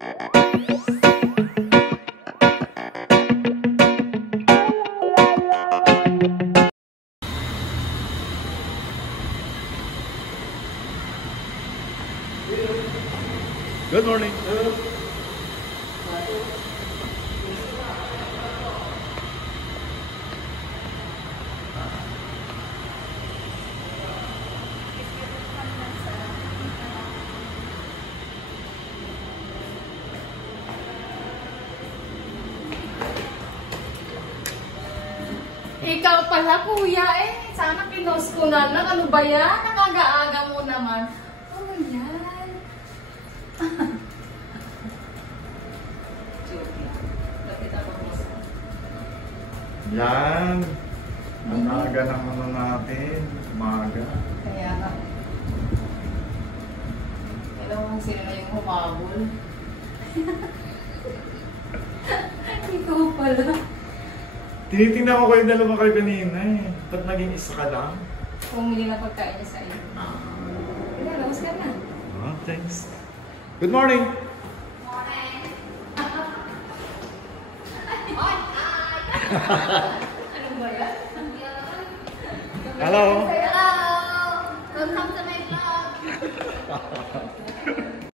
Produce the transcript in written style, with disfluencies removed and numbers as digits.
Good morning. Ikaw pala, kuya eh. Sana pinost ko na lang. Ano ba yan? Nakagaaga mo naman. Ano yan? Yan. Ang aga ng ano natin. Umaga. Kaya nga. Alam mo sila na yung humabol. Ikaw pala. Tinitingnan ko kayo dalawa kayo kanina eh. Ba't naging isa ka lang? Pumili na pagkain niya sa iyo. Kaya, labas ka na. Oh, thanks. Good morning. Morning. Ano ba yan? Hello. Hello! Welcome to my vlog!